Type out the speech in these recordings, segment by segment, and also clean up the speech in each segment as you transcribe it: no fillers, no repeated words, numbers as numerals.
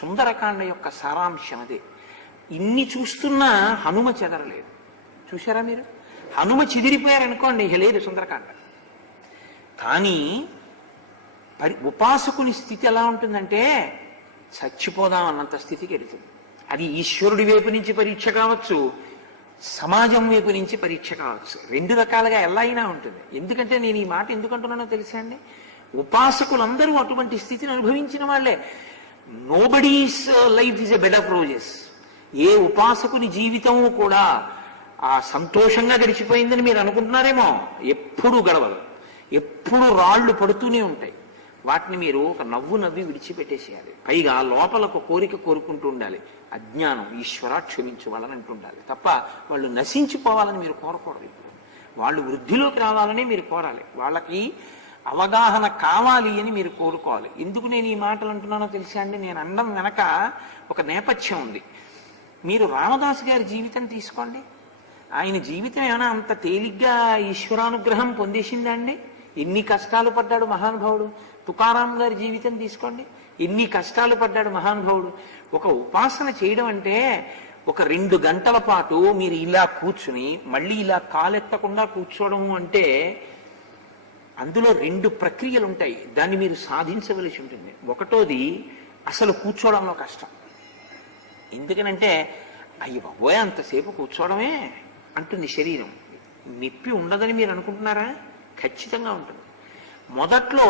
సుందరకాండ యొక్క సారాంశం అదే. ఇన్ని చూస్తున్నా హనుమ చెదరలేదు. చూశారా మీరు? హనుమ చెదిరిపోయారనుకోండి, ఇక లేదు సుందరకాండ. కానీ ఉపాసకుని స్థితి ఎలా ఉంటుందంటే చచ్చిపోదాం అన్నంత స్థితికి వెళుతుంది. అది ఈశ్వరుడి వైపు నుంచి పరీక్ష కావచ్చు, సమాజం వైపు నుంచి పరీక్ష కావచ్చు. రెండు రకాలుగా ఎలా అయినా ఉంటుంది. ఎందుకంటే నేను ఈ మాట ఎందుకంటున్నానో తెలుసా అండి? ఉపాసకులందరూ అటువంటి స్థితిని అనుభవించిన వాళ్ళే. Nobody's life is a bed of roses. ఏ ఉపాసకుని జీవితము కూడా ఆ సంతోషంగా గడిచిపోయిందని మీరు అనుకుంటున్నారేమో, ఎప్పుడూ గడవదు. ఎప్పుడు రాళ్లు పడుతూనే ఉంటాయి. వాటిని మీరు ఒక నవ్వు నవ్వి విడిచిపెట్టేసేయాలి. పైగా లోపలకు కోరిక కోరుకుంటూ ఉండాలి. అజ్ఞానం, ఈశ్వర క్షమించు వాళ్ళని అంటుండాలి తప్ప వాళ్ళు నశించిపోవాలని మీరు కోరకూడదు. ఇప్పుడు వాళ్ళు వృద్ధిలోకి రావాలని మీరు కోరాలి. వాళ్ళకి అవగాహన కావాలి అని మీరు కోరుకోవాలి. ఎందుకు నేను ఈ మాటలు అంటున్నానో తెలుసా అండి? నేను అనడం వెనక ఒక నేపథ్యం ఉంది. మీరు రామదాసు గారి జీవితం తీసుకోండి. ఆయన జీవితం ఏమైనా అంత తేలిగ్గా ఈశ్వరానుగ్రహం పొందేసిందా అండి? ఎన్ని కష్టాలు పడ్డాడు మహానుభావుడు. తుకారాం గారి జీవితం తీసుకోండి, ఎన్ని కష్టాలు పడ్డాడు మహానుభావుడు. ఒక ఉపాసన చేయడం అంటే ఒక 2 గంటల పాటు మీరు ఇలా కూర్చుని మళ్ళీ ఇలా కాలెత్తకుండా కూర్చోవడం అంటే అందులో 2 ప్రక్రియలు ఉంటాయి. దాన్ని మీరు సాధించవలసి ఉంటుంది. ఒకటోది అసలు కూర్చోవడంలో కష్టం. ఎందుకనంటే అయ్యి బాబోయ్ అంతసేపు కూర్చోవడమే అంటుంది శరీరం. నొప్పి ఉండదని మీరు అనుకుంటున్నారా? ఖచ్చితంగా ఉంటుంది. మొదట్లో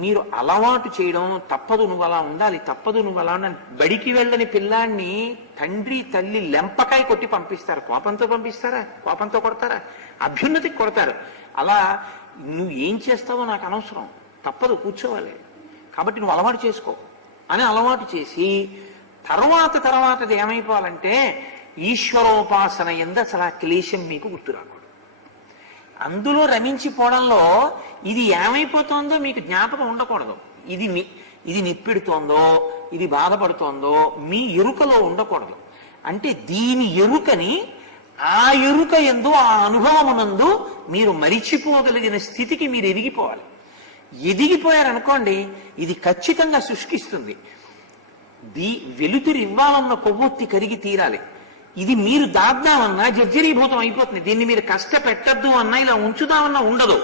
మీరు అలవాటు చేయడం, తప్పదు నువ్వు అలా ఉండాలి, తప్పదు నువ్వు అలా ఉండాలి. బడికి వెళ్ళని పిల్లాన్ని తండ్రి తల్లి లెంపకాయ కొట్టి పంపిస్తారు. కోపంతో పంపిస్తారా? కోపంతో కొడతారా? అభ్యున్నతికి కొడతారు. అలా నువ్వు ఏం చేస్తావో నాకు అనవసరం, తప్పదు కూర్చోవాలి, కాబట్టి నువ్వు అలవాటు చేసుకో అని అలవాటు చేసి తర్వాతది ఏమైపోవాలంటే ఈశ్వరోపాసన ఎందు అసలు ఆ క్లేశం మీకు గుర్తురాకూడదు. అందులో రమించిపోవడంలో ఇది ఏమైపోతుందో మీకు జ్ఞాపకం ఉండకూడదు. ఇది నిప్పిడుతోందో, ఇది బాధపడుతోందో మీ ఎరుకలో ఉండకూడదు. అంటే దీని ఎరుకని ఆ ఎరుక ఎందు, ఆ అనుభవమునందు మీరు మరిచిపోగలిగిన స్థితికి మీరు ఎదిగిపోవాలి. ఎదిగిపోయారనుకోండి, ఇది ఖచ్చితంగా శుష్కిస్తుంది. వెలుతురు ఇవ్వాలన్న కొవ్వొత్తి కరిగి తీరాలి. ఇది మీరు దాద్దామన్నా జర్జరీభూతం అయిపోతుంది. దీన్ని మీరు కష్టపెట్టద్దు అన్నా, ఇలా ఉంచుదామన్నా ఉండదు.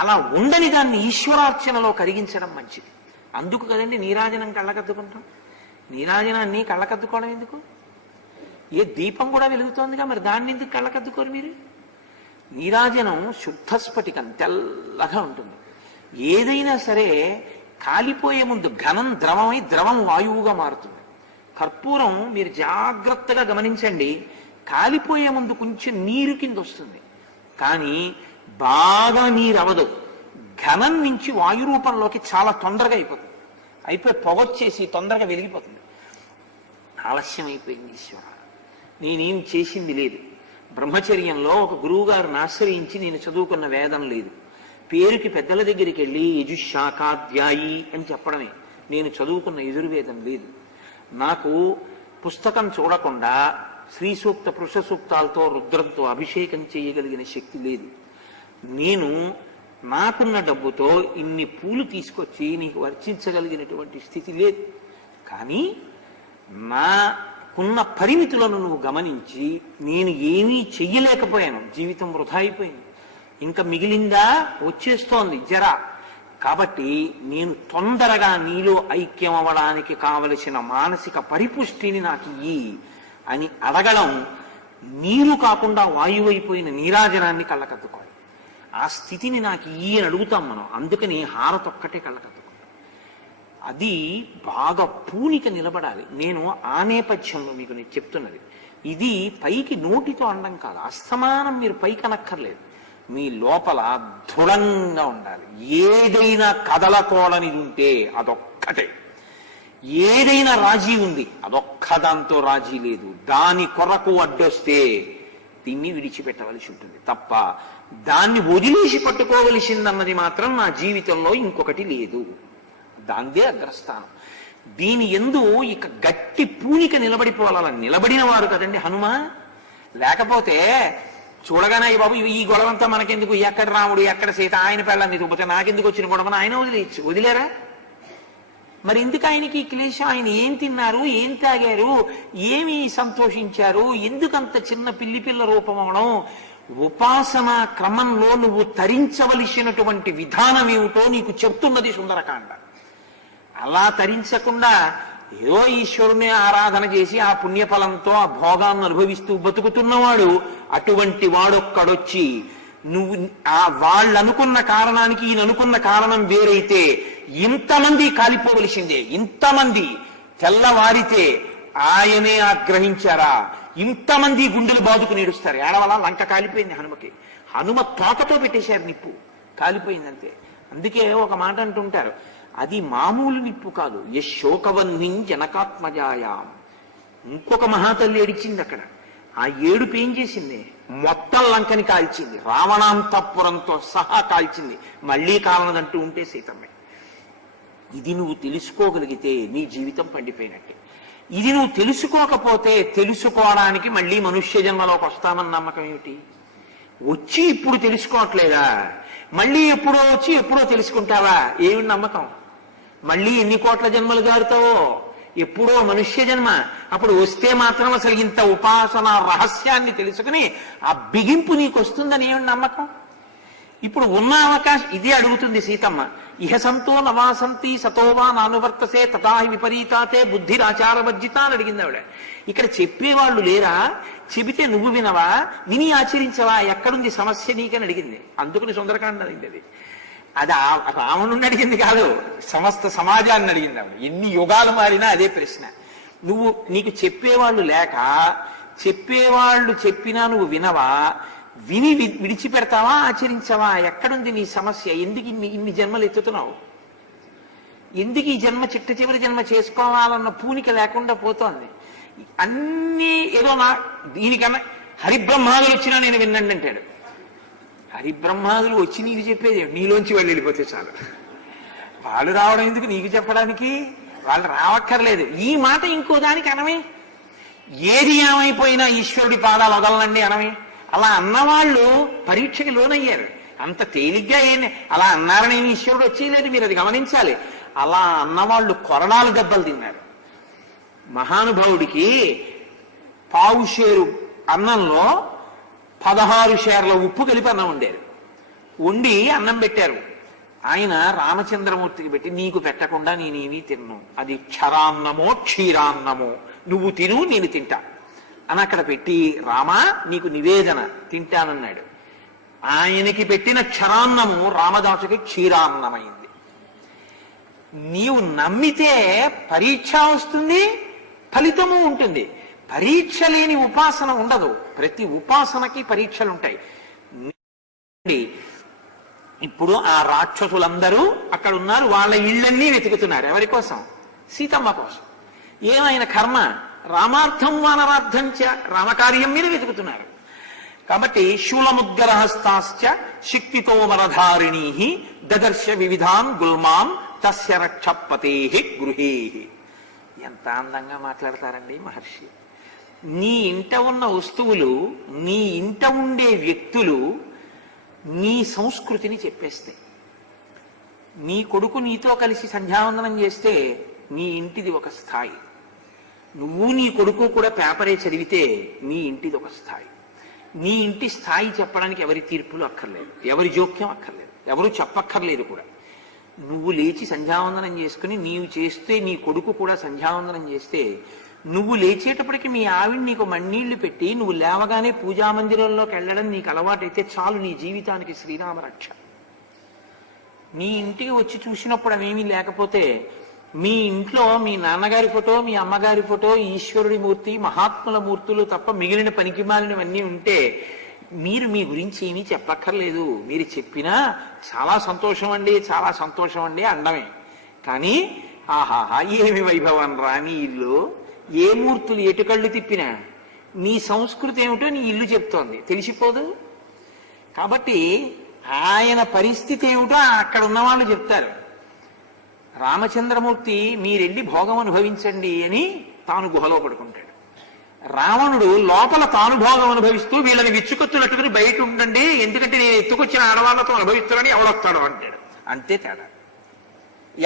అలా ఉండని దాన్ని ఈశ్వరార్చనలో కరిగించడం మంచిది. అందుకు కదండి నీరాజనం కళ్ళకద్దుకుంటాం. నీరాజనాన్ని కళ్ళకద్దుకోవడం ఎందుకు? ఏ దీపం కూడా వెలుగుతోందిగా, మరి దాన్ని ఎందుకు కళ్ళకద్దుకోరు మీరు? నీరాజనం శుద్ధస్ఫటికం, తెల్లగా ఉంటుంది. ఏదైనా సరే కాలిపోయే ముందు ఘనం ద్రవమై, ద్రవం వాయువుగా మారుతుంది. కర్పూరం మీరు జాగ్రత్తగా గమనించండి, కాలిపోయే ముందు కొంచెం నీరు కింద వస్తుంది, కానీ బాగా నీరు అవదు. ఘనం నుంచి వాయు రూపంలోకి చాలా తొందరగా అయిపోయి పొగొచ్చేసి తొందరగా వెలిగిపోతుంది. ఆలస్యం అయిపోయింది. ఈశ్వర, నేనేం చేసింది లేదు. బ్రహ్మచర్యంలో ఒక గురువు గారిని ఆశ్రయించి నేను చదువుకున్న వేదం లేదు. పేరుకి పెద్దల దగ్గరికి వెళ్ళి యజుశాఖాధ్యాయి అని చెప్పడమే. నేను చదువుకున్న యజుర్వేదం లేదు. నాకు పుస్తకం చూడకుండా శ్రీ సూక్త పురుష సూక్తాలతో రుద్రంతో అభిషేకం చేయగలిగిన శక్తి లేదు. నేను నాకున్న డబ్బుతో ఇన్ని పూలు తీసుకొచ్చి నీకు వర్చించగలిగినటువంటి స్థితి లేదు. కానీ నాకున్న పరిమితులను నువ్వు గమనించి నేను ఏమీ చెయ్యలేకపోయాను. జీవితం వృధా అయిపోయింది. ఇంకా మిగిలిందా? వచ్చేస్తోంది జర. కాబట్టి నేను తొందరగా నీలో ఐక్యం అవ్వడానికి కావలసిన మానసిక పరిపుష్టిని నాకు ఇయ్యి అని అడగడం, నీరు కాకుండా వాయువైపోయిన నీరాజనాన్ని కళ్ళకద్దుకోవాలి. ఆ స్థితిని నాకు ఇయ్యి అని అడుగుతాం మనం. అందుకని హారతొక్కటే కళ్ళకద్దుకుంటాం. అది బాగా పూనిక నిలబడాలి. నేను ఆ నేపథ్యంలో మీకు నేను చెప్తున్నది. ఇది పైకి నోటితో అనడం కాదు. అస్తమానం మీరు పైకి అనక్కర్లేదు. మీ లోపల దృఢంగా ఉండాలి. ఏదైనా కదలకూడని ఉంటే అదొక్కటే. ఏదైనా రాజీ ఉంది, అదొక్కదాంతో రాజీ లేదు. దాని కొరకు అడ్డొస్తే దీన్ని విడిచిపెట్టవలసి ఉంటుంది తప్ప దాన్ని వదిలేసి పట్టుకోవలసిందన్నది మాత్రం నా జీవితంలో ఇంకొకటి లేదు. దాందే అగ్రస్థానం. దీని ఎందు ఇక గట్టి పూనిక నిలబడిపోవాల. నిలబడిన వారు కదండి హనుమ. లేకపోతే చూడగానే ఈ బాబు ఈ గొడవంతా మనకెందుకు, ఎక్కడ రాముడు ఎక్కడ సీత, ఆయన పెళ్ళని తుప్పితే నాకెందుకు వచ్చిన గొడవను ఆయన వదిలేయచ్చు. వదిలేరా? మరి ఎందుకు ఆయనకి ఈ క్లేశం? ఆయన ఏం తిన్నారు, ఏం తాగారు, ఏమి సంతోషించారు, ఎందుకంత చిన్న పిల్ల రూపం అవడం? ఉపాసన క్రమంలో నువ్వు తరించవలసినటువంటి విధానం ఏమిటో నీకు చెప్తున్నది సుందరకాండ. అలా తరించకుండా ఏదో ఈశ్వరుని ఆరాధన చేసి ఆ పుణ్యఫలంతో ఆ భోగాన్ని అనుభవిస్తూ బతుకుతున్నవాడు, అటువంటి వాడొక్కడొచ్చి నువ్వు వాళ్ళు అనుకున్న కారణానికి ఈయన అనుకున్న కారణం వేరైతే ఇంతమంది కాలిపోవలసిందే, ఇంతమంది తెల్లవారితే ఆయనే ఆగ్రహించారా, ఇంతమంది గుండెలు బాదుకు నేడుస్తారు. ఏడవలా లంక కాలిపోయింది హనుమకి. హనుమ తోకతో పెట్టేశారు నిప్పు, కాలిపోయిందంతే. అందుకే ఒక మాట అంటుంటారు, అది మామూలు నిప్పు కాదు, యశోకవన్నిం జనకాత్మజాయాం. ఇంకొక మహాతల్లి ఏడిచింది అక్కడ. ఆ ఏడుపు ఏం చేసింది? మొత్తం లంకని కాల్చింది, రావణాంతపురంతో సహా కాల్చింది. మళ్లీ కాలనదంటూ ఉంటే సీతమ్మ. ఇది నువ్వు తెలుసుకోగలిగితే నీ జీవితం పండిపోయినట్టే. ఇది నువ్వు తెలుసుకోకపోతే, తెలుసుకోవడానికి మళ్ళీ మనుష్య జన్మలోకి వస్తామన్న నమ్మకం ఏమిటి? వచ్చి ఇప్పుడు తెలుసుకోవట్లేదా? మళ్ళీ ఎప్పుడో వచ్చి ఎప్పుడో తెలుసుకుంటావా? ఏమి నమ్మకం? మళ్ళీ ఎన్ని కోట్ల జన్మలు గారుతావో, ఎప్పుడో మనుష్య జన్మ. అప్పుడు వస్తే మాత్రం అసలు ఇంత ఉపాసన రహస్యాన్ని తెలుసుకుని ఆ బిగింపు నీకు వస్తుందని ఏమి నమ్మకం? ఇప్పుడు ఉన్న అవకాశం ఇదే అడుగుతుంది సీతమ్మ. ఇహ సంతో నవాసంతి సతోవా నానువర్తసే తథాహి విపరీతాతే బుద్ధిరాచారవర్జిత అని అడిగింది ఆవిడ. ఇక్కడ చెప్పేవాళ్ళు లేరా? చెబితే నువ్వు వినవా, విని ఆచరించవా? ఎక్కడుంది సమస్య నీకని అడిగింది. అందుకని సుందరకాండ అడిగింది. అది రావణుని అడిగింది కాదు, సమస్త సమాజాన్ని అడిగింది ఆవిడ. ఎన్ని యుగాలు మారినా అదే ప్రశ్న. నీకు చెప్పేవాళ్ళు లేక, చెప్పేవాళ్ళు చెప్పినా నువ్వు వినవా, విని విడిచిపెడతావా, ఆచరించవా? ఎక్కడుంది నీ సమస్య? ఎందుకు ఇన్ని జన్మలు ఎత్తుతున్నావు? ఎందుకు ఈ జన్మ చిట్ట చివరి జన్మ చేసుకోవాలన్న పూనిక లేకుండా పోతోంది? అన్నీ ఏదో దీనికన్నా హరిబ్రహ్మాదులు వచ్చినా నేను విన్నండి అంటాడు. హరిబ్రహ్మాదులు వచ్చి నీకు చెప్పేది, నీలోంచి వాళ్ళు వెళ్ళిపోతే చాలు. వాళ్ళు రావడం ఎందుకు నీకు చెప్పడానికి? వాళ్ళు రావక్కర్లేదు. ఈ మాట ఇంకో దానికి అనమే. ఏది ఏమైపోయినా ఈశ్వరుడి పాదాలు వదలనండి అనమే. అలా అన్నవాళ్ళు పరీక్షకి లోనయ్యారు. అంత తేలిగ్గా అలా అన్నారని ఈశ్వరుడు వచ్చేయలేదు, మీరు అది గమనించాలి. అలా అన్నవాళ్ళు కొరడాలు దెబ్బలు తిన్నారు. మహానుభావుడికి పావు షేరు అన్నంలో 16 షేర్ల ఉప్పు కలిపి అన్నం వండారు. వండి అన్నం పెట్టారు. ఆయన రామచంద్రమూర్తికి పెట్టి, నీకు పెట్టకుండా నేనేమీ తిన్ను, అది క్షరాన్నమో క్షీరాన్నమో, నువ్వు తిను నేను తింటా అని అక్కడ పెట్టి, రామా నీకు నివేదన తింటానన్నాడు. ఆయనకి పెట్టిన క్షరాన్నము రామదాసుకి క్షీరాన్నమైంది. నీవు నమ్మితే పరీక్ష వస్తుంది, ఫలితము ఉంటుంది. పరీక్ష లేని ఉపాసన ఉండదు. ప్రతి ఉపాసనకి పరీక్షలు ఉంటాయి. ఇప్పుడు ఆ రాక్షసులందరూ అక్కడ ఉన్నారు. వాళ్ళ ఇళ్ళన్నీ వెతుకుతున్నారు. ఎవరి కోసం? సీతమ్మ కోసం. ఏమైనా కర్మ? రామార్థం వానరార్థం చ, రామకార్యం మీద వెతుకుతున్నారు. కాబట్టి శూలముద్గరహస్తాశ్చ శక్తితో మరధారిణీ దదర్శ వివిధాన్ గుల్మాం తస్య రక్షపతే గృహే. ఎంత అందంగా మాట్లాడతారండి మహర్షి. నీ ఇంట ఉన్న వస్తువులు, నీ ఇంట ఉండే వ్యక్తులు నీ సంస్కృతిని చెప్పేస్తాయి. నీ కొడుకు నీతో కలిసి సంధ్యావందనం చేస్తే నీ ఇంటిది ఒక స్థాయి. నువ్వు నీ కొడుకు కూడా పేపరే చదివితే నీ ఇంటిది ఒక స్థాయి. నీ ఇంటి స్థాయి చెప్పడానికి ఎవరి తీర్పులు అక్కర్లేదు, ఎవరి జోక్యం అక్కర్లేదు, ఎవరు చెప్పక్కర్లేదు కూడా. నువ్వు లేచి సంధ్యావందనం చేసుకుని నీవు చేస్తే నీ కొడుకు కూడా సంధ్యావందనం చేస్తే, నువ్వు లేచేటప్పటికి మీ ఆవిడ నీకు మన్నీళ్లు పెట్టి నువ్వు లేవగానే పూజామందిరంలోకి వెళ్ళడం నీకు అలవాటైతే చాలు, నీ జీవితానికి శ్రీరామ రక్ష. నీ ఇంటికి వచ్చి చూసినప్పుడు అవేమీ లేకపోతే, మీ ఇంట్లో మీ నాన్నగారి ఫోటో, మీ అమ్మగారి ఫోటో, ఈశ్వరుడి మూర్తి, మహాత్ముల మూర్తులు తప్ప మిగిలిన పనికిమాలినవన్నీ ఉంటే మీరు మీ గురించి ఏమీ చెప్పక్కర్లేదు. మీరు చెప్పినా చాలా సంతోషం అండి, చాలా సంతోషం అండి అండమే. కానీ ఆహాహా ఏమి వైభవం రా నీ ఇల్లు, ఏ మూర్తులు ఎటుకళ్ళు తిప్పినా నీ సంస్కృతి ఏమిటో నీ ఇల్లు చెప్తోంది, తెలిసిపోదు. కాబట్టి ఆయన పరిస్థితి ఏమిటో అక్కడ ఉన్నవాళ్ళు చెప్తారు. రామచంద్రమూర్తి మీరెళ్ళి భోగం అనుభవించండి అని తాను గుహలో పడుకుంటాడు. రావణుడు లోపల తాను భోగం అనుభవిస్తూ వీళ్ళని విచ్చుకొత్తున్నట్టుకుని బయట ఉండండి, ఎందుకంటే నేను ఎత్తుకొచ్చిన ఆడవాళ్లతో అనుభవిస్తానని ఎవడొస్తాడు అంటాడు. అంతే తేడా.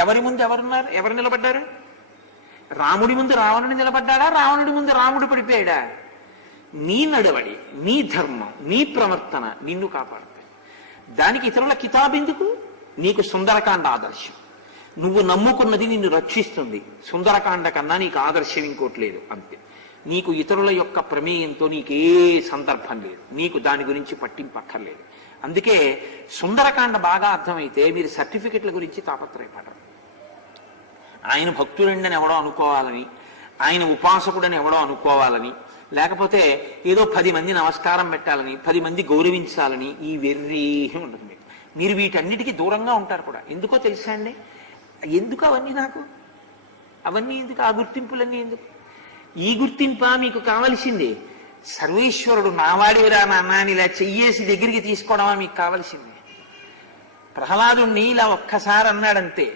ఎవరి ముందు ఎవరున్నారు? ఎవరు నిలబడ్డారు? రాముడి ముందు రావణుడు నిలబడ్డాడా? రావణుడి ముందు రాముడు పడిపోయాడా? నీ నడవడి, నీ ధర్మం, నీ ప్రవర్తన నిన్ను కాపాడుతాయి. దానికి ఇతరుల కితాబెందుకు? నీకు సుందరకాండ ఆదర్శం. నువ్వు నమ్ముకున్నది నిన్ను రక్షిస్తుంది. సుందరకాండ కన్నా నీకు ఆదర్శం ఇంకోటి లేదు. అంతే. నీకు ఇతరుల యొక్క ప్రమేయంతో నీకే సందర్భం లేదు. నీకు దాని గురించి పట్టింపక్కర్లేదు. అందుకే సుందరకాండ బాగా అర్థమైతే మీరు సర్టిఫికెట్ల గురించి తాపత్రయపడరు. ఆయన భక్తుడండి ఎవడో అనుకోవాలని, ఆయన ఉపాసకుడని ఎవడో అనుకోవాలని, లేకపోతే ఏదో 10 మంది నమస్కారం పెట్టాలని, 10 మంది గౌరవించాలని ఈ వెర్రీ ఉంటుంది. మీరు వీటన్నిటికీ దూరంగా ఉంటారు కూడా. ఎందుకో తెలుసా అండి? ఎందుకు అవన్నీ? నాకు అవన్నీ ఎందుకు? ఆ గుర్తింపులన్నీ ఎందుకు? ఈ గుర్తింపా మీకు కావలసింది? సర్వేశ్వరుడు నావాడిరా నాన్న అని ఇలా చెయ్యేసి దగ్గరికి తీసుకోవడమా మీకు కావలసింది? ప్రహ్లాదుణ్ణి ఇలా ఒక్కసారి అన్నాడంతే,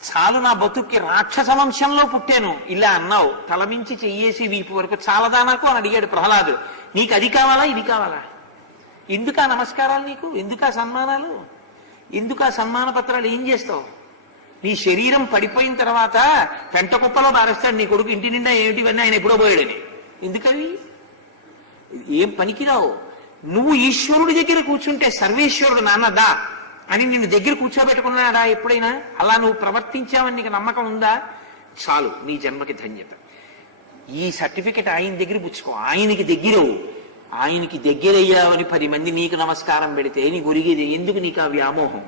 చాలు నా బతుక్కి రాక్షస వంశంలో పుట్టాను ఇలా అన్నావు, తలమించి చెయ్యేసి వీపు వరకు చాలదా నాకు అని అడిగాడు ప్రహ్లాదుడు. నీకు అది కావాలా ఇది కావాలా? ఎందుకా నమస్కారాలు నీకు? ఎందుకా సన్మానాలు? ఎందుకా సన్మాన పత్రాలు? ఏం చేస్తావు? నీ శరీరం పడిపోయిన తర్వాత పెంట కుప్పలో బారేస్తాడు నీ కొడుకు. ఇంటి నిండా ఏమిటివన్నీ ఆయన ఎప్పుడో పోయాడని. ఎందుకవి? ఏం పనికిరావు. నువ్వు ఈశ్వరుడి దగ్గర కూర్చుంటే సర్వేశ్వరుడు నాన్నదా అని నిన్ను దగ్గర కూర్చోబెట్టుకున్నాడా ఎప్పుడైనా? అలా నువ్వు ప్రవర్తించావని నీకు నమ్మకం ఉందా? చాలు, నీ జన్మకి ధన్యత. ఈ సర్టిఫికెట్ ఆయన దగ్గర పుచ్చుకో. ఆయనకి దగ్గరవు. ఆయనకి దగ్గరయ్యావని 10 మంది నీకు నమస్కారం పెడితే నీకు ఒరిగేది ఎందుకు? నీకు ఆ వ్యామోహం.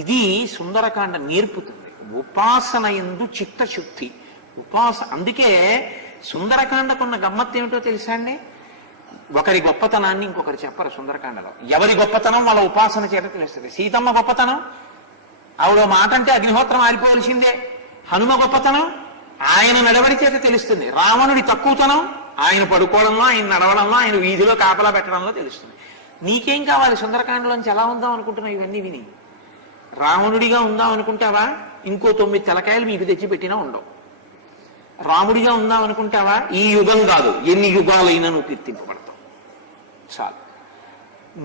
ఇది సుందరకాండ నేర్పుతుంది. ఉపాసన యందు చిత్తశుద్ధి. అందుకే సుందరకాండకున్న గమ్మత్తు ఏమిటో తెలుసా అండి? ఒకరి గొప్పతనాన్ని ఇంకొకరు చెప్పరు సుందరకాండలో. ఎవరి గొప్పతనం వాళ్ళ ఉపాసన చేత తెలుస్తుంది. సీతమ్మ గొప్పతనం, ఆవిడ మాట అంటే అగ్నిహోత్రం ఆరిపోవలసిందే. హనుమ గొప్పతనం ఆయన నడవడి చేత తెలుస్తుంది. రావణుడి తక్కువతనం ఆయన పడుకోవడంలో, ఆయన నడవడంలో, ఆయన వీధిలో కాపలా పెట్టడంలో తెలుస్తుంది. నీకేం కావాలి? సుందరకాండలోంచి ఎలా ఉందాం అనుకుంటున్నావు? ఇవన్నీ విని రావణుడిగా ఉందాం అనుకుంటావా? ఇంకో 9 తలకాయలు మీకు తెచ్చి పెట్టినా ఉండవు. రాముడిగా ఉందాం అనుకుంటావా? ఈ యుగం కాదు, ఎన్ని యుగాలైనా నువ్వు కీర్తింపబడతావు. చాలు.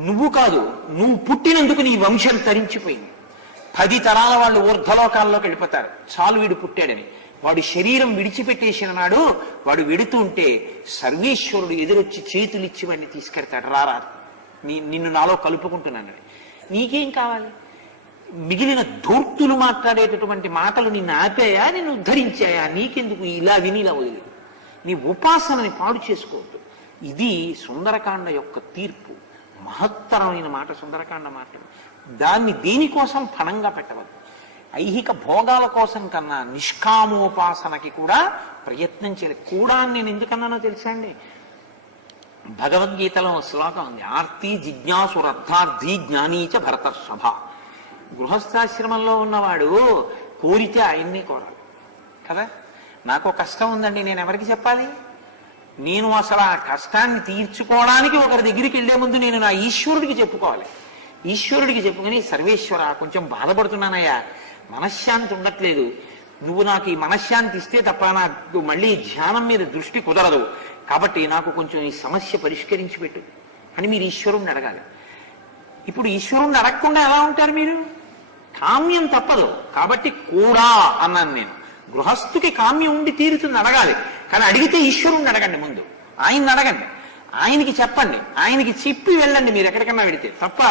నువ్వు కాదు, నువ్వు పుట్టినందుకు నీ వంశం తరించిపోయింది. 10 తరాల వాళ్ళు ఊర్ధ్వలోకాల్లోకి వెళ్ళిపోతారు. చాలు వీడు పుట్టాడని. వాడు శరీరం విడిచిపెట్టేసిన నాడు వాడు వెడుతుంటే సర్వేశ్వరుడు ఎదురొచ్చి చేతులిచ్చి వాడిని తీసుకెడతాడు. రారా, నిన్ను నాలో కలుపుకుంటున్నాను. నీకేం కావాలి? మిగిలిన ధూర్తులు మాట్లాడేటటువంటి మాటలు నిన్ను ఆపాయా? నిన్ను ఉద్ధరించాయా? నీకెందుకు? ఇలా విని ఇలా వదిలేదు. నీ ఉపాసనని పాడు చేసుకోవద్దు. ఇది సుందరకాండ యొక్క తీర్పు. మహత్తరమైన మాట సుందరకాండ మాట్లాడు. దాన్ని దేనికోసం ఫణంగా పెట్టవద్దు. ఐహిక భోగాల కోసం కన్నా నిష్కామోపాసనకి కూడా ప్రయత్నం చేయాలి. కూడా నేను ఎందుకన్నానో తెలుసా అండి? భగవద్గీతలో శ్లోకం ఉంది, ఆర్తి జిజ్ఞాసు రర్థార్థి జ్ఞానీచ భరతర్షభ. గృహస్థాశ్రమంలో ఉన్నవాడు కోరితే ఆయన్ని కోరాలి కదా. నాకు కష్టం ఉందండి, నేను ఎవరికి చెప్పాలి? నేను అసలు ఆ కష్టాన్ని తీర్చుకోవడానికి ఒకరి దగ్గరికి వెళ్లే ముందు నేను నా ఈశ్వరుడికి చెప్పుకోవాలి. ఈశ్వరుడికి చెప్పుకొని, సర్వేశ్వర కొంచెం బాధపడుతున్నానయ్యా, మనశ్శాంతి ఉండట్లేదు, నువ్వు నాకు ఈ మనశ్శాంతి ఇస్తే తప్ప నాకు మళ్ళీ ధ్యానం మీద దృష్టి కుదరదు, కాబట్టి నాకు కొంచెం ఈ సమస్య పరిష్కరించి పెట్టు అని మీరు ఈశ్వరుణ్ణి అడగాలి. ఇప్పుడు ఈశ్వరుణ్ణి అడగకుండా ఎలా ఉంటారు మీరు? కామ్యం తప్పదు కాబట్టి కూడా అన్నాను నేను. గృహస్థుకి కామ్యం ఉండి తీరుతుంది, అడగాలి. కానీ అడిగితే ఈశ్వరుణ్ణి అడగండి. ముందు ఆయన్ని అడగండి, ఆయనకి చెప్పండి, ఆయనకి చెప్పి వెళ్ళండి మీరు ఎక్కడికన్నా వెడితే తప్ప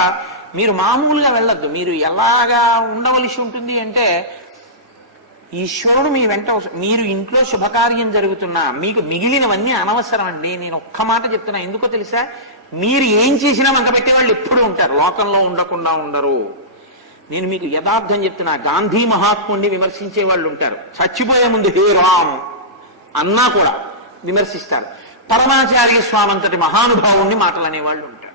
మీరు మామూలుగా వెళ్ళొద్దు. మీరు ఎలాగా ఉండవలసి ఉంటుంది అంటే, ఈశ్వరుడు మీ వెంట. మీరు ఇంట్లో శుభకార్యం జరుగుతున్నా మీకు మిగిలినవన్నీ అనవసరం అండి. నేను ఒక్క మాట చెప్తున్నా, ఎందుకో తెలుసా? మీరు ఏం చేసినా వంక పెట్టేవాళ్ళు ఎప్పుడూ ఉంటారు, లోకంలో ఉండకుండా ఉండరు. నేను మీకు యథార్థం చెప్తున్నా, గాంధీ మహాత్ముడిని విమర్శించే వాళ్ళు ఉంటారు, చచ్చిపోయే ముందు హే రామ్ అన్నా కూడా విమర్శిస్తారు. పరమాచార్య స్వామి అంతటి మహానుభావుణ్ణి మాటలనే వాళ్ళు ఉంటారు.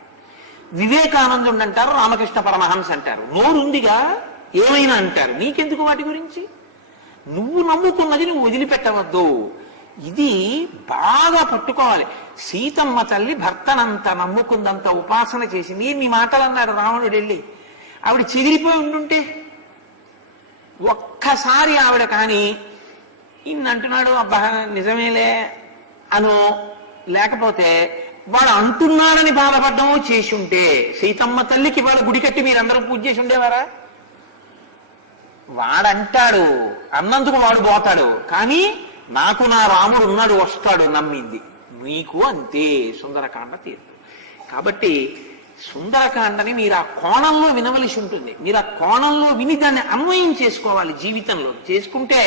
వివేకానందుడు అంటారు, రామకృష్ణ పరమహంస అంటారు. నోరుందిగా ఏమైనా అంటారు. నీకెందుకు వాటి గురించి? నువ్వు నమ్ముకున్నది నువ్వు వదిలిపెట్టవద్దు. ఇది బాగా పట్టుకోవాలి. సీతమ్మ తల్లి భర్తనంత నమ్ముకుందంత ఉపాసన చేసింది. మీ మాటలు అన్నాడు రావణుడు వెళ్ళి, ఆవిడ చెదిరిపోయి ఉండుంటే ఒక్కసారి ఆవిడ కానీ ఇన్నంటున్నాడు అబ్బా నిజమేలే అనో, లేకపోతే వాడు అంటున్నాడని బాధపడ్డమో చేసి ఉంటే సీతమ్మ తల్లికి వాళ్ళ గుడి కట్టి మీరందరూ పూజ చేసి ఉండేవారా? వాడంటాడు, అన్నందుకు వాడు పోతాడు, కానీ నాకు నా రాముడు ఉన్నాడు వస్తాడు నమ్మింది. మీకు అంతే సుందరకాండ తీర్పు. కాబట్టి సుందరకాండని మీరు ఆ కోణంలో వినవలసి ఉంటుంది. మీరు ఆ కోణంలో విని దాన్ని అన్వయం చేసుకోవాలి జీవితంలో. చేసుకుంటే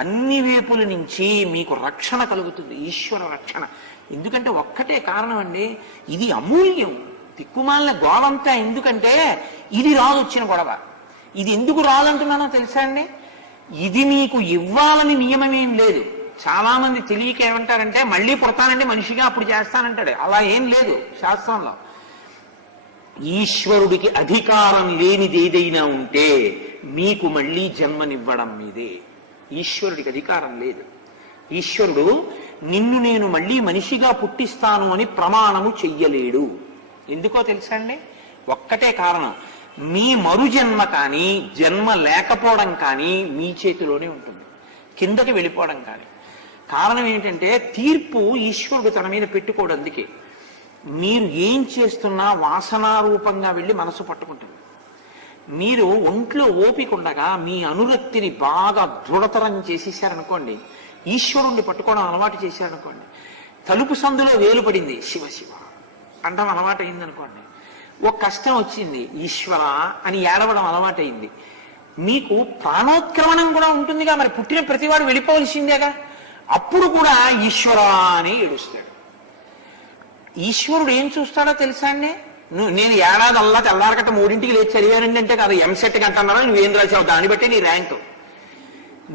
అన్ని వైపుల నుంచి మీకు రక్షణ కలుగుతుంది, ఈశ్వర రక్షణ. ఎందుకంటే ఒక్కటే కారణం అండి, ఇది అమూల్యం. దిక్కుమాలిన గోడంతా ఎందుకంటే ఇది రాదు వచ్చిన గొడవ. ఇది ఎందుకు రాదంటున్నానో తెలుసా అండి? ఇది మీకు ఇవ్వాలని నియమమేం లేదు. చాలా మంది తెలియక ఏమంటారంటే మళ్ళీ పుడతానండి మనిషిగా అప్పుడు చేస్తానంటాడు. అలా ఏం లేదు శాస్త్రంలో. ఈశ్వరుడికి అధికారం లేనిది ఏదైనా ఉంటే మీకు మళ్ళీ జన్మనివ్వడం మీదే. ఈశ్వరుడికి అధికారం లేదు. ఈశ్వరుడు నిన్ను నేను మళ్ళీ మనిషిగా పుట్టిస్తాను అని ప్రమాణము చెయ్యలేడు. ఎందుకో తెలుసా అండి? ఒక్కటే కారణం, మీ మరు జన్మ కానీ జన్మ లేకపోవడం కానీ మీ చేతిలోనే ఉంటుంది, కిందకి వెళ్ళిపోవడం కానీ. కారణం ఏంటంటే తీర్పు ఈశ్వరుడు తన మీద పెట్టుకోడు. అందుకే మీరు ఏం చేస్తున్నా వాసనారూపంగా వెళ్ళి మనసు పట్టుకుంటుంది. మీరు ఒంట్లో ఓపిక ఉండగా మీ అనురక్తిని బాగా దృఢతరం చేసేసారనుకోండి, ఈశ్వరుణ్ణి పట్టుకోవడం అలవాటు చేశారనుకోండి, తలుపు సందులో వేలు పడింది శివ శివ అంటాం అలవాటు అయిందనుకోండి, ఒక కష్టం వచ్చింది ఈశ్వర అని ఏడవడం అలవాటైంది, మీకు ప్రాణోత్క్రమణం కూడా ఉంటుందిగా. మరి పుట్టిన ప్రతివాడు వెళ్ళిపోవలసిందేగా. అప్పుడు కూడా ఈశ్వర అని ఏడుస్తాడు. ఈశ్వరుడు ఏం చూస్తాడో తెలుసా అండి? నేను ఏడాదల్లా తెల్లారకట్ట 3ంటికి లేచి చదివానండి అంటే కాదు, ఎంసెట్ గంటన్నారా నువ్వేం రాసావు దాన్ని బట్టి నీ ర్యాంకు.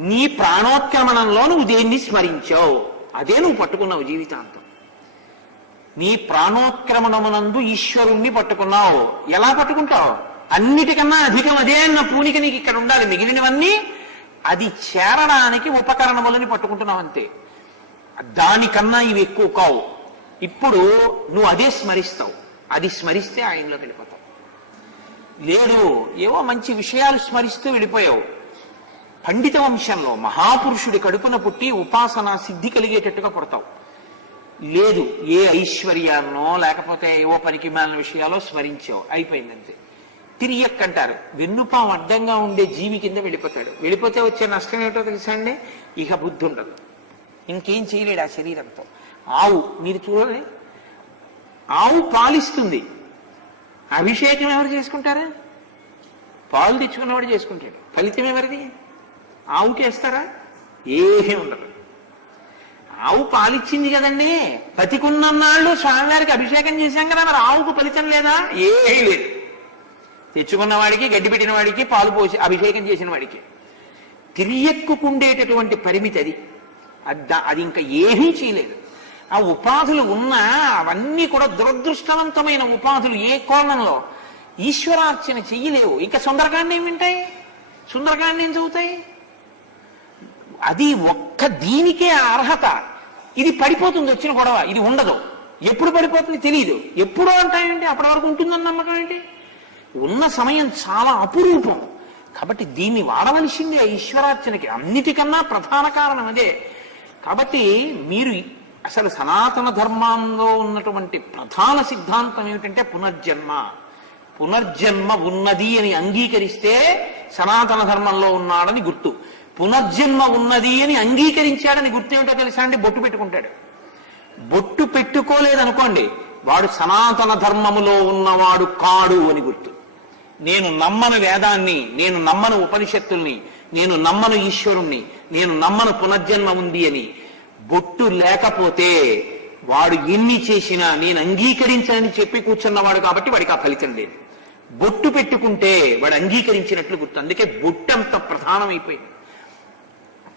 నీ ప్రాణోత్క్రమణంలో నువ్వు దేన్ని స్మరించావు అదే నువ్వు పట్టుకున్నావు జీవితాంతం. నీ ప్రాణోత్క్రమణమునందు ఈశ్వరుణ్ణి పట్టుకున్నావు. ఎలా పట్టుకుంటావు? అన్నిటికన్నా అధికం అదే అన్న పూనిక నీకు ఇక్కడ ఉండాలి. మిగిలినవన్నీ అది చేరడానికి ఉపకరణములని పట్టుకుంటున్నావు అంతే. దానికన్నా ఇవి ఎక్కువ కావు. ఇప్పుడు నువ్వు అదే స్మరిస్తావు. అది స్మరిస్తే ఆయనలోకి వెళ్ళిపోతావు. లేదు ఏవో మంచి విషయాలు స్మరిస్తూ వెళ్ళిపోయావు. పండిత వంశంలో మహాపురుషుడి కడుపున పుట్టి ఉపాసన సిద్ధి కలిగేటట్టుగా పుడతావు. లేదు ఏ ఐశ్వర్యాన్నో లేకపోతే ఏవో పనికి మాలిన విషయాల్లో స్మరించావు, అయిపోయిందంతే. తిరియక్కంటారు, వెన్నుపాం అడ్డంగా ఉండే జీవి కింద వెళ్ళిపోతాడు. వెళ్ళిపోతే వచ్చే నష్టం ఏమిటో తెలుసా అండి? ఇక బుద్ధి ఉండదు, ఇంకేం చేయలేడు ఆ శరీరంతో. ఆవు మీరు చూడండి, ఆవు పాలిస్తుంది. అభిషేకం ఎవరు చేసుకుంటారా? పాలు తెచ్చుకున్నవాడు చేసుకుంటాడు. ఫలితం ఎవరిది? ఆవుకి వేస్తారా? ఏమీ ఉండదు. ఆవు పాలిచ్చింది కదండి. బతికున్నన్నాళ్ళు స్వామివారికి అభిషేకం చేశాం కదా, మరి ఆవుకు ఫలితం లేదా? ఏమీ లేదు. తెచ్చుకున్న వాడికి, గడ్డి పెట్టిన వాడికి, పాలు పోసి అభిషేకం చేసిన వాడికి. తిరియక్కుకుండేటటువంటి పరిమితి అది. అది ఇంకా ఏమీ చేయలేదు. ఆ ఉపాధులు ఉన్నా అవన్నీ కూడా దురదృష్టవంతమైన ఉపాధులు. ఏ కోణంలో ఈశ్వరార్చన చెయ్యలేవు. ఇంకా సుందరకాండ ఏం వింటాయి? సుందరకాండ ఏం చదువుతాయి? అది ఒక్క దీనికే అర్హత. ఇది పడిపోతుంది వచ్చిన గొడవ, ఇది ఉండదు. ఎప్పుడు పడిపోతుంది తెలియదు. ఎప్పుడో అంటాయండి, అప్పటి వరకు ఉంటుందని నమ్మకం ఏంటి? ఉన్న సమయం చాలా అపురూపం. కాబట్టి దీన్ని వాడవలసిందే ఈశ్వరార్చనకి. అన్నిటికన్నా ప్రధాన కారణం అదే. కాబట్టి మీరు అసలు సనాతన ధర్మంలో ఉన్నటువంటి ప్రధాన సిద్ధాంతం ఏమిటంటే పునర్జన్మ. పునర్జన్మ ఉన్నది అని అంగీకరిస్తే సనాతన ధర్మంలో ఉన్నాడని గుర్తు. పునర్జన్మ ఉన్నది అని అంగీకరించాడని గుర్తు ఏమిటో తెలుసా అండి? బొట్టు పెట్టుకుంటాడు. బొట్టు పెట్టుకోలేదనుకోండి, వాడు సనాతన ధర్మములో ఉన్నవాడు కాడు అని గుర్తు. నేను నమ్మను వేదాన్ని, నేను నమ్మను ఉపనిషత్తుల్ని, నేను నమ్మను ఈశ్వరుణ్ణి, నేను నమ్మను పునర్జన్మ ఉంది అని బొట్టు లేకపోతే వాడు ఎన్ని చేసినా నేను అంగీకరించని చెప్పి కూర్చున్నవాడు కాబట్టి వాడికి ఆ ఫలితం లేదు. బొట్టు పెట్టుకుంటే వాడు అంగీకరించినట్లు గుర్తు. అందుకే బొట్టు అంత ప్రధానమైపోయింది.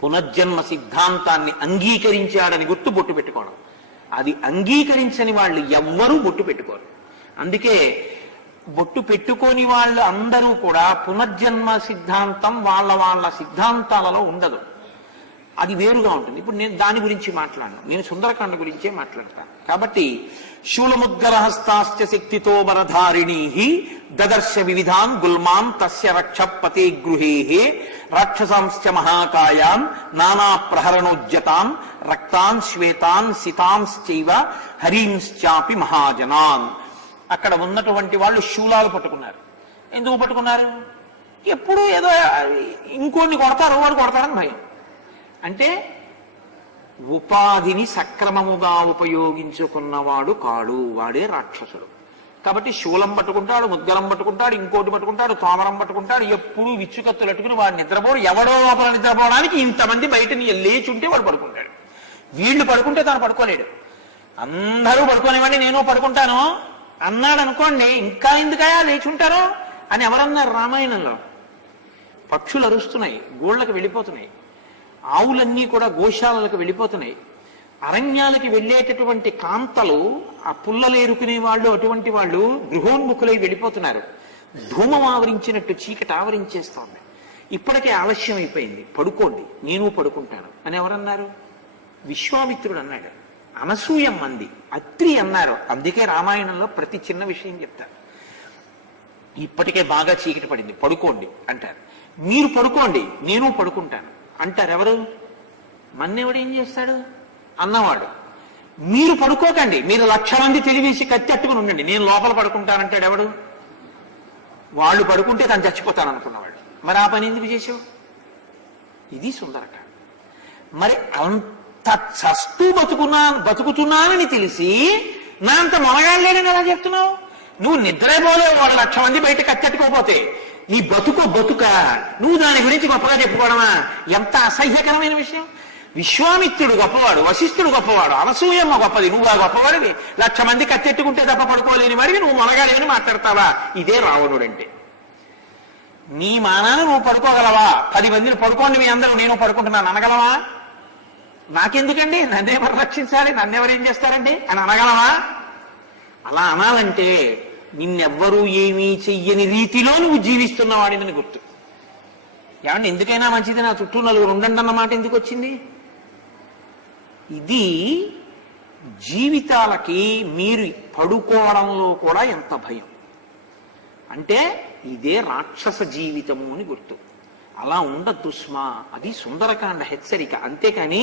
పునర్జన్మ సిద్ధాంతాన్ని అంగీకరించాడని గుర్తు బొట్టు పెట్టుకోవడం. అది అంగీకరించని వాళ్ళు ఎవ్వరూ బొట్టు పెట్టుకోరు. అందుకే బొట్టు పెట్టుకోని వాళ్ళు అందరూ కూడా పునర్జన్మ సిద్ధాంతం వాళ్ళ వాళ్ళ సిద్ధాంతాలలో ఉండదు. అది వేరుగా ఉంటుంది. ఇప్పుడు నేను దాని గురించి మాట్లాడను, నేను సుందరకాండ గురించే మాట్లాడతాను. కాబట్టి శూలముద్గరహస్తాశ్చ శక్తితో వరధారిణీ దదర్శ వివిధాన్ గుల్మాన్ తస్య రక్ష పతే గృహే రాక్షసాంశ్చ మహాకాయాన్ నానా ప్రహరణోజ్జతాన్ రక్తాన్ శ్వేతాన్ సితాంశ్చైవ హరీంశ్చాపి మహాజనాన్. అక్కడ ఉన్నటువంటి వాళ్ళు శూలాలు పట్టుకున్నారు. ఎందుకు పట్టుకున్నారు? ఎప్పుడు ఏదో ఇంకోన్ని కొడతారు, వాడు కొడతారని భయం. అంటే ఉపాధిని సక్రమముగా ఉపయోగించుకున్నవాడు కాడు, వాడే రాక్షసుడు. కాబట్టి శూలం పట్టుకుంటాడు, ముద్గలం పట్టుకుంటాడు, ఇంకోటి పట్టుకుంటాడు, తోమరం పట్టుకుంటాడు, ఎప్పుడు విచ్చుకత్తులు అట్టుకుని వాడు నిద్రపోడు. ఎవడో లోపల నిద్రపోవడానికి ఇంతమంది బయటని లేచి ఉంటే వాడు పడుకుంటాడు. వీళ్ళు పడుకుంటే తాను పడుకోలేడు. అందరూ పడుకోనివ్వండి నేను పడుకుంటాను అన్నాడు అనుకోండి, ఇంకా ఎందుకయా లేచుంటారో అని ఎవరన్నారు రామాయణంలో? పక్షులు అరుస్తున్నాయి, గోళ్లకు వెళ్ళిపోతున్నాయి, ఆవులన్నీ కూడా గోశాలలకు వెళ్ళిపోతున్నాయి, అరణ్యాలకి వెళ్ళేటటువంటి కాంతలు, ఆ పుల్లలేరుకునే వాళ్ళు, అటువంటి వాళ్ళు గృహోన్ముఖులై వెళ్ళిపోతున్నారు. ధూమం ఆవరించినట్టు చీకటి ఆవరించేస్తోంది. ఇప్పటికే ఆలస్యం అయిపోయింది, పడుకోండి నేను పడుకుంటాను అని ఎవరన్నారు? విశ్వామిత్రుడు అన్నాడు. అనసూయం అంది, అత్రి అన్నారు. అందుకే రామాయణంలో ప్రతి చిన్న విషయం చెప్తారు. ఇప్పటికే బాగా చీకటి పడింది, పడుకోండి అంటారు. మీరు పడుకోండి నేను పడుకుంటాను అంటారు. ఎవరు? మన్నెవడు ఏం చేస్తాడు? అన్నవాడు. మీరు పడుకోకండి, మీరు 1,00,000 మంది తెలివేసి కత్తి అట్టుకుని ఉండండి, నేను లోపల పడుకుంటానంటాడు. ఎవడు? వాళ్ళు పడుకుంటే తను చచ్చిపోతాను అనుకున్నవాడు. మరి ఆ పని ఎందుకు చేసావు? ఇది సుందరకాండ. మరి అంత చస్తూ బతుకుతున్నానని తెలిసి నా అంత మొనగాడలేడని ఎలా చెప్తున్నావు? నువ్వు నిద్రపోలేవు, వాడు 1,00,000 మంది బయట కత్తెట్టుకోపోతే నీ బతుక నువ్వు దాని గురించి గొప్పగా చెప్పుకోవడమా? ఎంత అసహ్యకరమైన విషయం. విశ్వామిత్రుడు గొప్పవాడు, వశిష్ఠుడు గొప్పవాడు, అనసూయమ్మ గొప్పది, నువ్వు ఆ గొప్పవాడివి. 1,00,000 మంది కత్తెట్టుకుంటే తప్ప పడుకోలేని వాడివి నువ్వు మొనగాడేమని మాట్లాడతావా? ఇదే రావణుడంటే. నీ మానాన్ని నువ్వు పడుకోగలవా? 10 మందిని పడుకోండి మీ అందరూ, నేను పడుకుంటున్నాను అనగలవా? నాకెందుకండి, నన్నెవరు రక్షించాలి, నన్నెవరేం చేస్తారండి అని అనగలవా? అలా అనాలంటే నిన్నెవ్వరూ ఏమీ చెయ్యని రీతిలో నువ్వు జీవిస్తున్నవాడిని గుర్తు. ఏమంటే ఎందుకైనా మంచిది నా చుట్టూ నలుగురు ఉండండి అన్నమాట ఎందుకు వచ్చింది? ఇది జీవితాలకి మీరు పడుకోవడంలో కూడా ఎంత భయం అంటే ఇదే రాక్షస జీవితము అని గుర్తు. అలా ఉండద్దు స్మా. అది సుందరకాండ హెచ్చరిక. అంతేకాని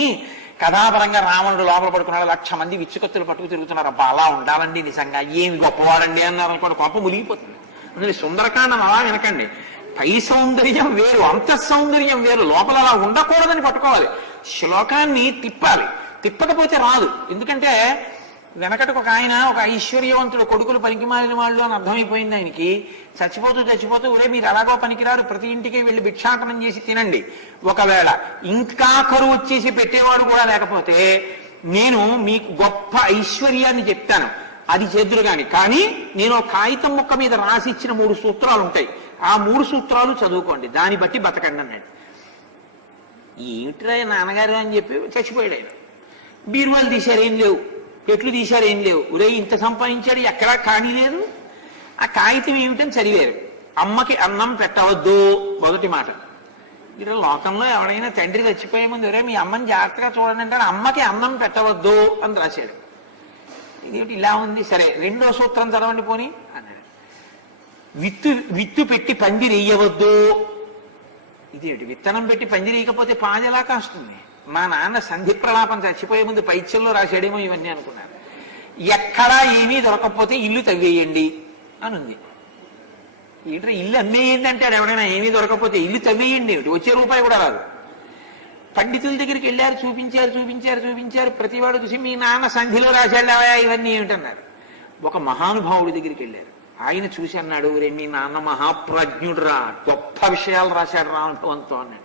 కథాపరంగా రావణుడు లోపల పడుకున్నాడు, 1,00,000 మంది విచ్చుకత్తులు పట్టుకు తిరుగుతున్నారు, అబ్బా అలా ఉండాలండి, నిజంగా ఏమి గొప్పవాడండి అన్నారు అనుకోండి, కోపం మునిగిపోతుంది. అందుకని సుందరకాండం అలా వినకండి. పై సౌందర్యం వేరు, అంతఃసౌందర్యం వేరు. లోపల అలా ఉండకూడదని పట్టుకోవాలి. శ్లోకాన్ని తిప్పాలి, తిప్పకపోతే రాదు. ఎందుకంటే వెనకటికి ఒక ఆయన, ఒక ఐశ్వర్యవంతుడు, కొడుకులు పనికిమాలిన వాళ్ళు అని అర్థమైపోయింది ఆయనకి. చచ్చిపోతూ ఒరే మీరు ఎలాగో పనికిరారు, ప్రతి ఇంటికి వెళ్ళి భిక్షాటనం చేసి తినండి, ఒకవేళ ఇంకా కరువు వచ్చేసి పెట్టేవాడు కూడా లేకపోతే నేను మీకు గొప్ప ఐశ్వర్యాన్ని చెప్తాను, అది చేద్దురు కానీ నేను కాగితం ముక్క మీద రాసి ఇచ్చిన 3 సూత్రాలు ఉంటాయి, ఆ 3 సూత్రాలు చదువుకోండి, దాన్ని బట్టి బతకండి అన్నాడు. ఏమిట్రా నాన్నగారు అని చెప్పి చచ్చిపోయాడు ఆయన. బీరువాలు తీశారు, ఏం లేవు. పెట్లు తీశారు, ఏం లేవు. ఒరే ఇంత సంపాదించాడు, ఎక్కడా కానీ లేదు. ఆ కాగితం ఏమిటని చదివారు. అమ్మకి అన్నం పెట్టవద్దు మొదటి మాట. ఇలా లోకంలో ఎవడైనా తండ్రి చచ్చిపోయే ముందు ఒరే మీ అమ్మని జాగ్రత్తగా చూడండి అంటే అమ్మకి అన్నం పెట్టవద్దు అని రాశాడు. ఇదేమిటి ఇలా ఉంది, సరే 2వ సూత్రం చదవండి పోని అన్నాడు. విత్తు పెట్టి పందిరేయవద్దు. ఇదేమిటి, విత్తనం పెట్టి పందిరేయకపోతే పాదెలా కాస్తుంది? మా నాన్న సంధి ప్రలాపం చచ్చిపోయే ముందు పైత్యంలో రాశాడేమో ఇవన్నీ అనుకున్నారు. ఎక్కడా ఏమీ దొరకకపోతే ఇల్లు తవ్వేయండి అని ఉంది. ఏంటంటే ఇల్లు అమ్మేయండి అంటాడు ఎవడైనా. ఏమీ దొరకకపోతే ఇల్లు తవ్వేయండి ఏమిటి, వచ్చే రూపాయి కూడా రాదు. పండితుల దగ్గరికి వెళ్ళారు, చూపించారు. ప్రతివాడు చూసి మీ నాన్న సంధిలో రాశాడా ఇవన్నీ ఏమిటన్నారు. ఒక మహానుభావుడి దగ్గరికి వెళ్ళారు. ఆయన చూసి అన్నాడు, రే మీ నాన్న మహాప్రజ్ఞుడురా, గొప్ప విషయాలు రాశాడు రా అంటూ అన్నాడు.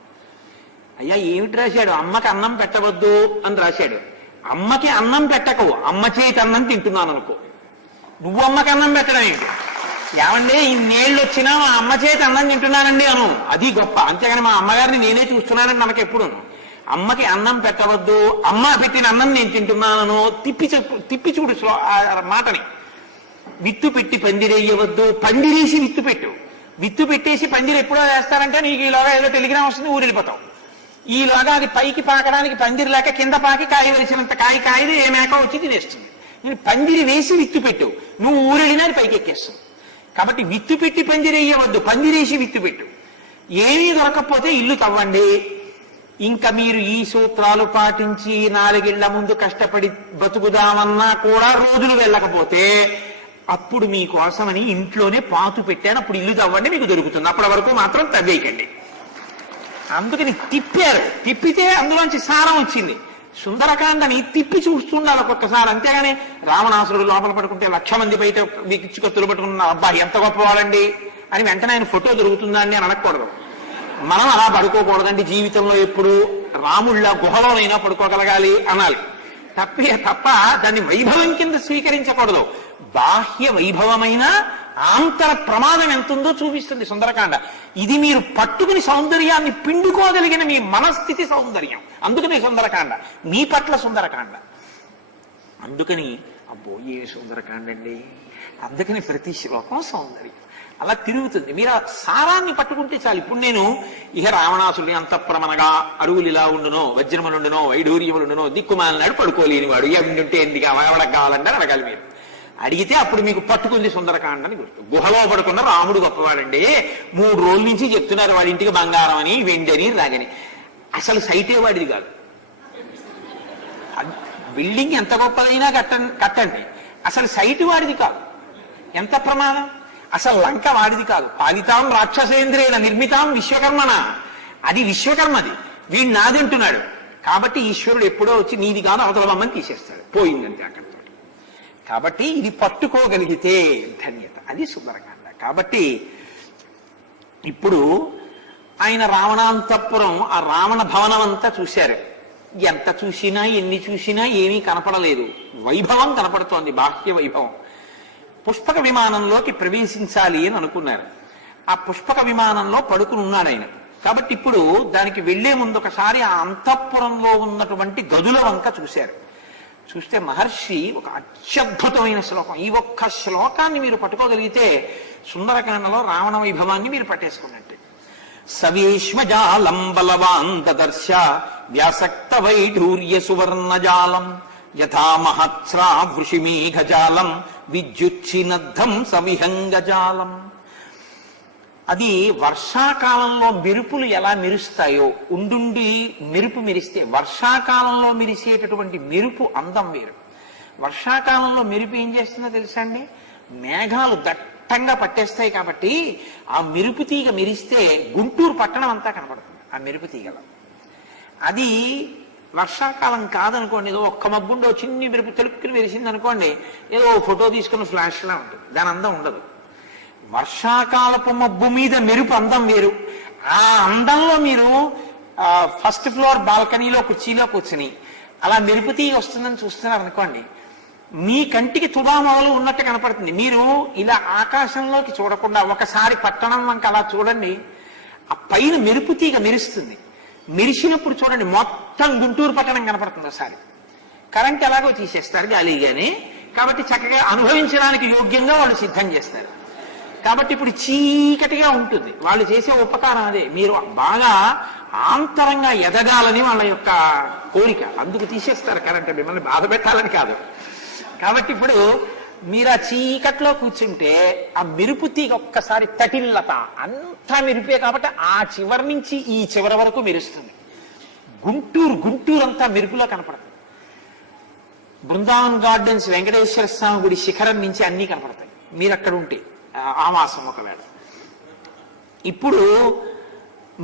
అయ్యా ఏమిటి రాశాడు? అమ్మకి అన్నం పెట్టవద్దు అని రాశాడు. అమ్మకి అన్నం పెట్టకవు, అమ్మ చేతి అన్నం తింటున్నాను అనుకో. నువ్వు అమ్మకి అన్నం పెట్టడం ఏంటి? ఏమండి ఇన్నేళ్ళు వచ్చినా మా అమ్మ చేతి అన్నం తింటున్నానండి అను, అది గొప్ప. అంతేగాని మా అమ్మగారిని నేనే చూస్తున్నానని మనకి ఎప్పుడు. అమ్మకి అన్నం పెట్టవద్దు, అమ్మ పెట్టిన అన్నం నేను తింటున్నాను, తిప్పి చూడు మాటని. విత్తు పెట్టి పందిరేయవద్దు, పందిరేసి విత్తు పెట్టు. విత్తు పెట్టేసి పందిరి ఎప్పుడో వేస్తారంటే నీకు ఈలోగా ఏదో టెలిగ్రామ్ వస్తుంది, ఊరు వెళ్ళిపోతావు. ఈలోగా అది పైకి పాకడానికి పందిరి లేక కింద పాకి కాయ వేసినంత కాయది ఏ మేక వచ్చి తినేస్తుంది. నేను పందిరి వేసి విత్తు పెట్టు, నువ్వు ఊరెళ్ళినా అది పైకి ఎక్కేస్తుంది. కాబట్టి విత్తు పెట్టి పందిరేయవద్దు, పందిరేసి విత్తు పెట్టు. ఏమీ దొరకకపోతే ఇల్లు తవ్వండి. ఇంకా మీరు ఈ సూత్రాలు పాటించి 4 ఏళ్ల ముందు కష్టపడి బతుకుదామన్నా కూడా రోజులు వెళ్ళకపోతే అప్పుడు మీకోసమని ఇంట్లోనే పాతు పెట్టాను, అప్పుడు ఇల్లు తవ్వండి మీకు దొరుకుతుంది, అప్పటి వరకు మాత్రం తవ్వేయకండి. అందుకని తిప్పారు, తిప్పితే అందులోంచి సారం వచ్చింది. సుందరకాండని తిప్పి చూస్తుండాలి ఒక్కొక్కసారి, అంతేగాని రావణాసురుడు లోపల పడుకుంటే 1,00,000 మంది బయట విచ్చుకత్తులు పట్టుకున్న అబ్బాయి ఎంత గొప్పవాడండి అని వెంటనే ఆయన ఫోటో దొరుకుతుందా అని అనకూడదు. మనం అలా పడుకోకూడదండి, జీవితంలో ఎప్పుడు రాముళ్ళ గుహలోనైనా పడుకోగలగాలి అనాలి తప్ప దాన్ని వైభవం కింద స్వీకరించకూడదు. బాహ్య వైభవమైన ఆంతర ప్రమాదం ఎంతుందో చూపిస్తుంది సుందరకాండ. ఇది మీరు పట్టుకుని సౌందర్యాన్ని పిండుకోగలిగిన మీ మనస్థితి సౌందర్యం, అందుకని సుందరకాండ, మీ పట్ల సుందరకాండ. అందుకని అబ్బో ఏ సుందరకాండ అండి, అందుకని ప్రతి శ్లోకం సౌందర్యం అలా తిరుగుతుంది. మీరు ఆ సారాన్ని పట్టుకుంటే చాలు. ఇప్పుడు నేను ఇహ రావణాసుని అంతఃప్రమనగా అరువులు ఇలా ఉండునో, వజ్రములుండునో, వైఢూర్యములుండునో, దిక్కుమాలనాడు పడుకోలేని వాడు ఎవడుంటే ఎందుకు అవడకు కావాలంటే అడగాలి. మీరు అడిగితే అప్పుడు మీకు పట్టుకుంది సుందరకాండ అని గుర్తు. గుహలో పడుకున్న రాముడు గొప్పవాడండి, 3 రోజుల నుంచి చెప్తున్నారు వాడి ఇంటికి బంగారం అని, వెండి అని, రాజని. అసలు సైటే వాడిది కాదు. బిల్డింగ్ ఎంత గొప్పదైనా కట్టండి, అసలు సైటు వాడిది కాదు. ఎంత ప్రమాదం. అసలు లంక వాడిది కాదు. పాలితాం రాక్షసేంద్రేణ నిర్మితాం విశ్వకర్మన, అది విశ్వకర్మది, వీడు నాదంటున్నాడు. కాబట్టి ఈశ్వరుడు ఎప్పుడో వచ్చి నీది కాదు అవతల బొమ్మని తీసేస్తాడు, పోయిందంటే అక్కడ. కాబట్టి ఇది పట్టుకోగలిగితే ధన్యత, అది సుందరకాండ. కాబట్టి ఇప్పుడు ఆయన రావణాంతఃపురం, ఆ రావణ భవనం అంతా చూశారు. ఎంత చూసినా ఎన్ని చూసినా ఏమీ కనపడలేదు, వైభవం కనపడుతోంది, బాహ్య వైభవం. పుష్పక విమానంలోకి ప్రవేశించాలి అని అనుకున్నారు. ఆ పుష్పక విమానంలో పడుకుని ఉన్నాడు ఆయన. కాబట్టి ఇప్పుడు దానికి వెళ్లే ముందు ఒకసారి ఆ అంతఃపురంలో ఉన్నటువంటి గదుల వంక చూశారు. చూస్తే మహర్షి ఒక అత్యద్భుతమైన శ్లోకం, ఈ ఒక్క శ్లోకాన్ని మీరు పట్టుకోగలిగితే సుందరకాండలో రావణ వైభవాన్ని మీరు పట్టేసుకున్నట్టే. సవేష్మజాలం బలవాన్ దదర్శ వ్యాసక్త వైఢూర్య సువర్ణజాలం యథా మహత్స్రా వృషిమేఘజాలం విద్యుచ్చినద్ధం సవిహంగజాలం. అది వర్షాకాలంలో మెరుపులు ఎలా మెరుస్తాయో, ఉండుండి మెరుపు మెరిస్తే, వర్షాకాలంలో మెరిసేటటువంటి మెరుపు అందం వేరు. వర్షాకాలంలో మెరుపు ఏం చేస్తుందో తెలుసా అండి, మేఘాలు దట్టంగా పట్టేస్తాయి. కాబట్టి ఆ మెరుపు తీగ మెరిస్తే గుంటూరు పట్టణం అంతా కనపడుతుంది ఆ మెరుపు తీగలో. అది వర్షాకాలం కాదనుకోండి, ఏదో ఒక్క మబ్బుండో చిన్ని మెరుపు తెలుపుకుని మెరిసింది అనుకోండి, ఏదో ఫోటో తీసుకున్న ఫ్లాష్లా ఉంటుంది, దాని అందం ఉండదు. వర్షాకాలపు మబ్బు మీద మెరుపు అందం వేరు. ఆ అందంలో మీరు ఫస్ట్ ఫ్లోర్ బాల్కనీలో కుర్చీలో కూర్చుని అలా మెరుపు తీగ వస్తుందని చూస్తున్నారు అనుకోండి, మీ కంటికి తుడామొదలు ఉన్నట్టు కనపడుతుంది. మీరు ఇలా ఆకాశంలోకి చూడకుండా ఒకసారి పట్టణం వంక అలా చూడండి, ఆ పైన మెరుపు తీగ మెరుస్తుంది. మెరిసినప్పుడు చూడండి మొత్తం గుంటూరు పట్టణం కనపడుతుంది. ఒకసారి కరెంట్ ఎలాగో తీసేస్తారు గాలిగానే, కాబట్టి చక్కగా అనుభవించడానికి యోగ్యంగా వాళ్ళు సిద్ధం చేస్తారు. కాబట్టి ఇప్పుడు చీకటిగా ఉంటుంది. వాళ్ళు చేసే ఉపకారం అదే, మీరు బాగా ఆంతరంగా ఎదగాలని వాళ్ళ యొక్క కోరిక, అందుకు తీసేస్తారు కరెంట్, మిమ్మల్ని బాధ పెట్టాలని కాదు. కాబట్టి ఇప్పుడు మీరు ఆ చీకట్లో కూర్చుంటే ఆ మెరుపు తీగ ఒక్కసారి తటిల్లత అంతా మెరిపే, కాబట్టి ఆ చివరి నుంచి ఈ చివరి వరకు మెరుస్తుంది. గుంటూరు అంతా మెరుపులో కనపడుతుంది. బృందావన్ గార్డెన్స్ వెంకటేశ్వర స్వామి గుడి శిఖరం నుంచి అన్నీ కనపడతాయి మీరు అక్కడ ఉంటే, ఆవాసం ఒకవేళ. ఇప్పుడు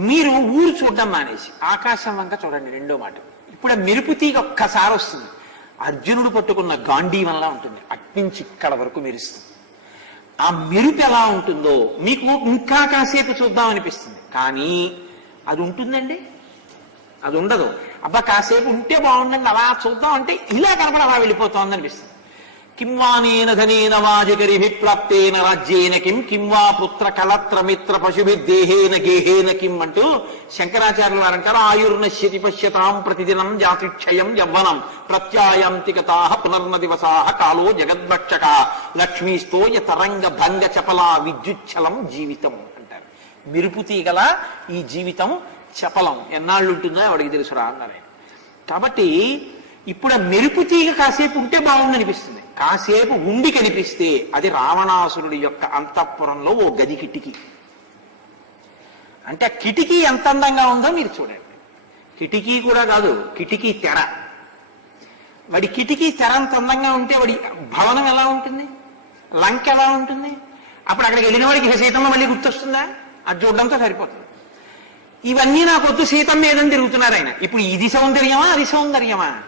మీరు ఊరు చూడడం మానేసి ఆకాశం వంక చూడండి, రెండో మాట. ఇప్పుడు ఆ మెరుపు తీగ ఒక్కసారి వస్తుంది, అర్జునుడు పట్టుకున్న గాంధీవంలా ఉంటుంది, అట్నుంచి ఇక్కడ వరకు మెరుస్తుంది. ఆ మెరుపు ఎలా ఉంటుందో మీకు ఇంకా కాసేపు చూద్దాం అనిపిస్తుంది, కానీ అది ఉంటుందండి, అది ఉండదు. అబ్బా కాసేపు ఉంటే బాగుండండి అలా చూద్దాం అంటే ఇలా కనపడ అలా వెళ్ళిపోతోంది అనిపిస్తుంది. కింవానేన ధనేన వాజగరిభి ప్రాప్తేన రాజ్యేన కింవా పుత్ర కలత్ర మిత్ర పశుభిర్దేహేన గేహేన కిం అంటూ శంకరాచార్యులు వారు అంటారు. ఆయుర్నశ్యతి పశ్యతాం ప్రతిదినం జాతిక్షయం యవ్వనం ప్రత్యాయాంతికతా పునర్న దివసా కాలో జగద్భక్షక లక్ష్మీస్తోయ తరంగ భంగ చపలా విద్యుచ్చలం జీవితం అంటారు. మెరుపు తీగల ఈ జీవితం చపలం, ఎన్నాళ్ళు ఉంటుందో వాడికి తెలుసురా అన్నారు. కాబట్టి ఇప్పుడు ఆ మెరుపు తీగ కాసేపు ఉంటే బాగుంది అనిపిస్తుంది, కాసేపు ఉండి కనిపిస్తే అది రావణాసురుడి యొక్క అంతఃపురంలో ఓ గది కిటికీ. అంటే ఆ కిటికీ ఎంత అందంగా ఉందో మీరు చూడండి. కిటికీ కూడా కాదు, కిటికీ తెర. వాడి కిటికీ తెర అంత అందంగా ఉంటే వాడి భవనం ఎలా ఉంటుంది? లంక ఎలా ఉంటుంది? అప్పుడు అక్కడికి వెళ్ళిన వాడికి సీతమ్మ మళ్ళీ గుర్తొస్తుందా? అది చూడడంతో సరిపోతుంది. ఇవన్నీ నాకు వద్దు, సీతమ్మ ఏదని తిరుగుతున్నారు ఆయన. ఇప్పుడు ఇది సౌందర్యమా అది సౌందర్యమా?